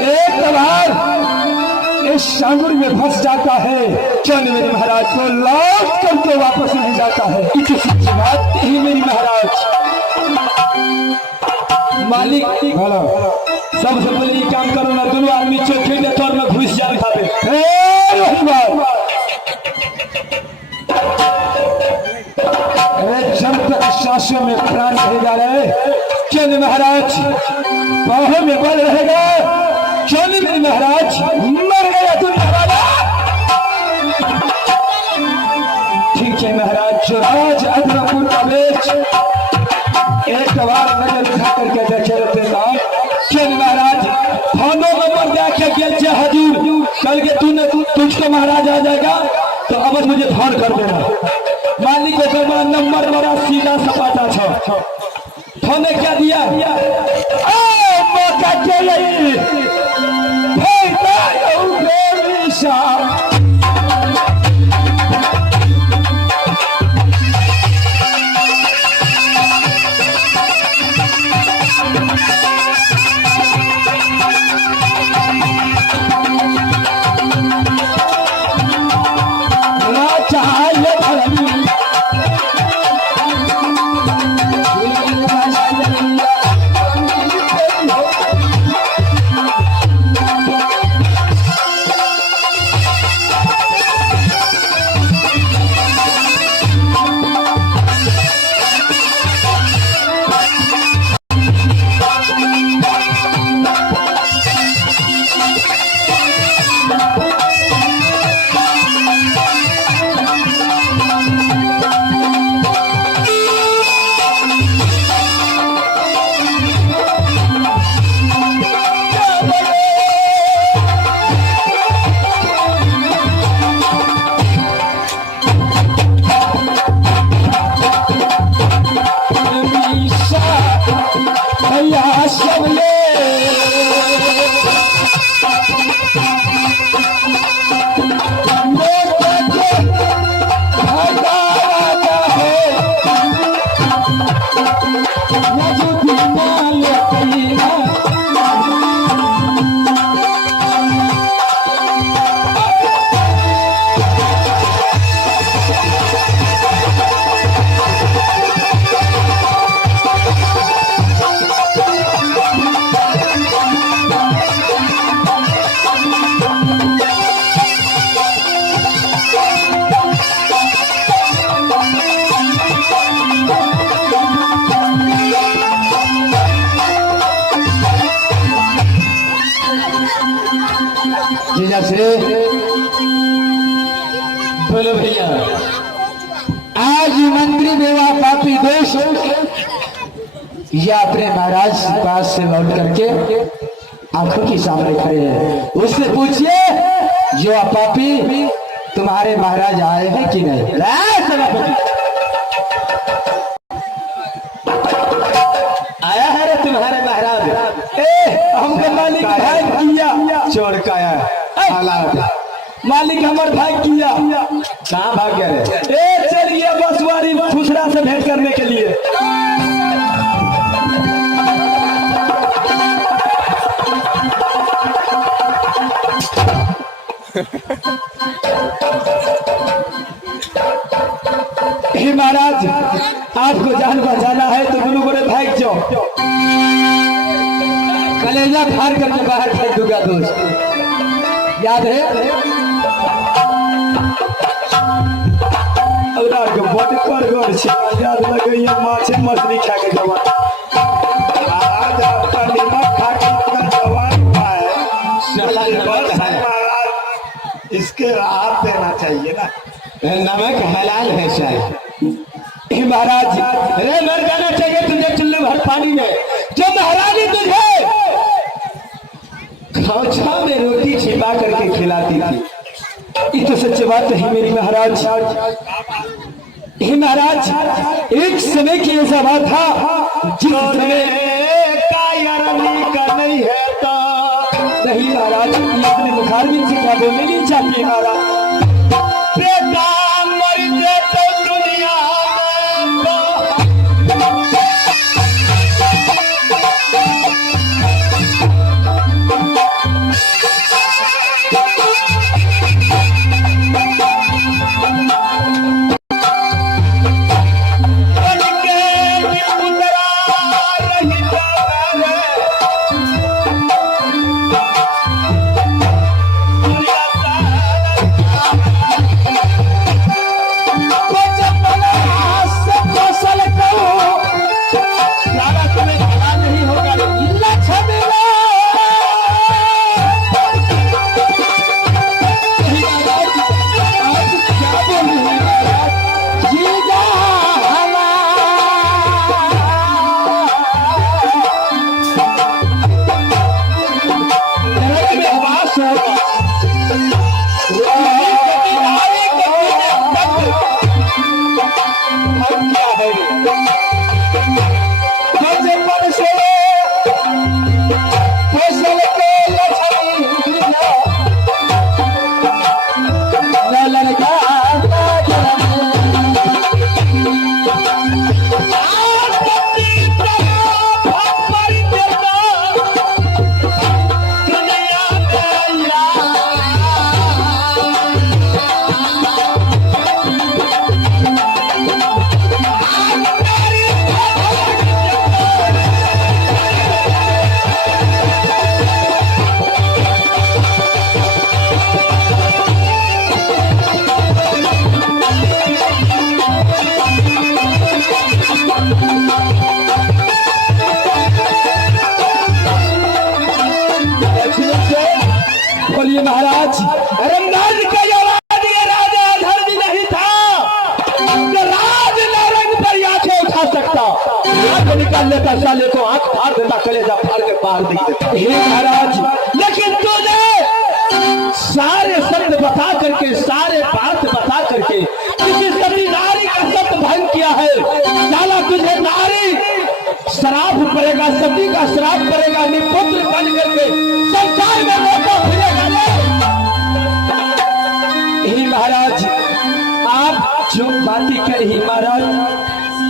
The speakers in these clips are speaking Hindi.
एक बार इस शांगुर में फंस जाता है, चंद मेरे महाराज को लौट करके वापस नहीं जाता है। इतनी सच्ची बात ही मेरी महाराज। मालिक सबसे पहले ये काम करो ना, दोनों आदमी चौके के तौर में घुस जाए खाते। वही बात, जब तक सांसों में प्राण नहीं जा रहे, चंद महाराज बाहों में बल रहेगा। चंद मेरे महाराज मर गया दुनिया वाला। ठीक है महाराज, जो राज अदरपुर का बेच एक बार नजर उठा करके देखे रहते हैं। चंद महाराज थानों में मर जाके गेल छे हजूर, कल के तुझको महाराज आ जाएगा तो अब मुझे फोन कर देना। मालिक को नंबर बड़ा सीधा सपाटा छ, फोने क्या दिया मौका के लिए बोलो भैया। आज मंत्री बेवा पापी दोष या अपने महाराज पास से लौट करके आंखों के सामने खड़े हैं। उससे पूछिए जो आप पापी तुम्हारे महाराज आए हैं कि नहीं। आया है रे तुम्हारे महाराज। हमको मालिक भाई किया चोर का मालिक हमारे भाई किया कहाँ भाग गया रे। चलिए बस वारी खुसरा से भेंट करने के लिए। हे महाराज आपको जान बचाना है तो दोनों बड़े भाग जाओ। कलेजा फाड़ करके बाहर फेंक दूंगा दोस्त, याद है। याद लगे माछे मछली खा के जवान आज आपका नमक खा के जवान इसके हाथ देना चाहिए ना। नमक हलाल है शायद। महाराज अरे मर जाना चाहिए तुझे चुल्लू भर पानी में। जो महारानी तुझे खौछा में रोटी छिपा करके खिलाती थी। ये तो सच्ची बात है मेरी महाराज। हे महाराज एक समय की ऐसा बात था जिस समय का नहीं है तो नहीं महाराज अपने बुखार में से क्या बोलने नहीं चाहती महाराज। बोलिए महाराज। अरे नंद का औलाद ये राजा अधर्मी नहीं था जो राज नारंग पर आंखें उठा सकता, आंख निकाल लेता, साले को आंख फाड़ देता, कलेजा फाड़ के बाहर देख देता। हे महाराज, लेकिन तूने सारे शब्द बता करके, सारे बात बता करके किसी सभी नारी का शब्द भंग किया है। साला तुझे नारी श्राप पड़ेगा, सती का श्राप पड़ेगा, निपुत्र बन करके संसार में रोता फिरेगा। हे महाराज, आप जो बातें कही महाराज,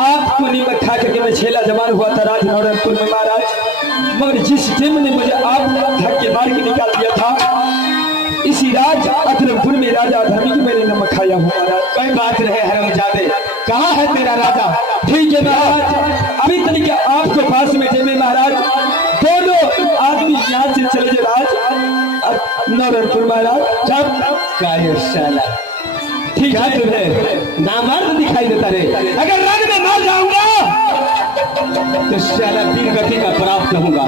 आपको नहीं मैं खा करके मैं छेला जवान हुआ था राजनौरनपुर में महाराज, मगर जिस दिन ने मुझे आप धक्के मार के निकाल दिया था, इसी राज अधर्मपुर में राजा अधर्मी की मैंने नमक खाया हूँ महाराज। कोई बात नहीं हरामजादे, कहाँ है तेरा राजा? ठीक है महाराज, अभी तनिक आपके पास में थे महाराज, दोनों आदमी यहाँ से चले जाए राज नौरनपुर महाराज। जब कायर साला ठीक है, तुम्हें नामर्द दिखाई देता रे। अगर रंग में मर जाऊंगा तो साला वीर गति का प्राप्त होगा।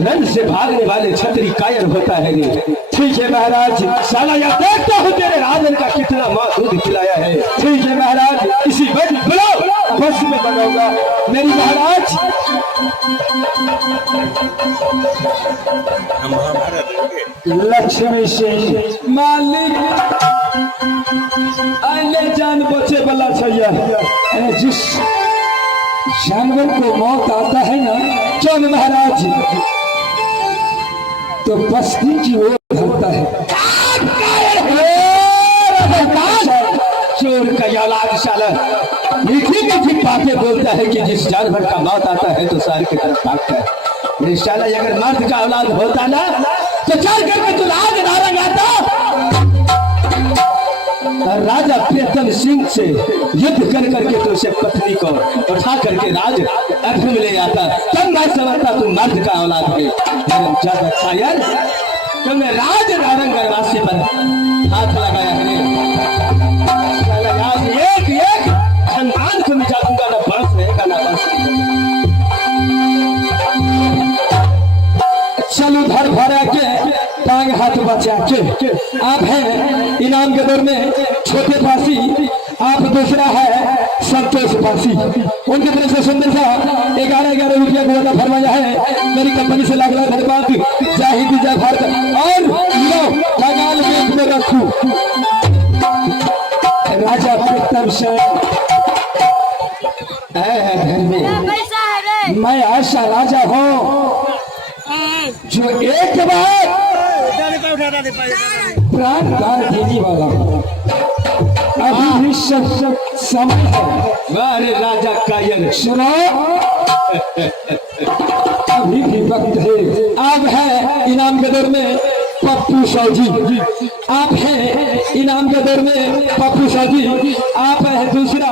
रंग से भागने वाले छतरी कायर होता है रे। ठीक है महाराज, साला यह देखता हूँ तेरे राजन का कितना माँ दूध पिलाया है। ठीक है महाराज, इसी वक्त बुलाओ, बस में बनाऊंगा मेरी महाराज। लक्ष्मी सिंह मालिक अले जान बचे वाला छैया, जिस जानवर को मौत आता है ना चल महाराज, तो बस्ती की ओर धरता है। चोर का औलाद साला मीठी मीठी बातें बोलता है कि जिस जानवर का मौत आता है तो सार की तरफ भागता है। ये साला अगर मर्द का औलाद होता ना तो चल करके तू राज नारंग आता और राजा प्रियतम सिंह से युद्ध कर करके तो उसे पत्नी को उठा करके राज अधर्म ले आता। तब मैं समझता तू मर्द का औलाद है। ज्यादा कायर तुमने राज नारंग गरवासे पर हाथ लगाया है। एक एक खानदान को मिटा दूंगा, ना बस रहेगा ना बस। चलो धर भरा के टांग हाथ बचा के, आप हैं इनाम के दौर में छोटे फांसी, आप दूसरा है संतोष फांसी। उनकी तरफ से सुंदर सा 11-11 रुपया को वादा फरमाया है। मेरी कंपनी से लाख लाख धन्यवाद। जय हिंद जय भारत। और लो लगाल बेच में रखू राजा प्रियतम सिंह घर में मैं ऐसा राजा हूँ जो एक बार प्राण दान देने वाला हूँ। अभी भी सब समय है। वारे राजा कायर सुनो, अभी भी वक्त है। आप है इनाम के दौर में पप्पू सौजी, आप हैं इनाम के दौर में पप्पू सौजी, आप है दूसरा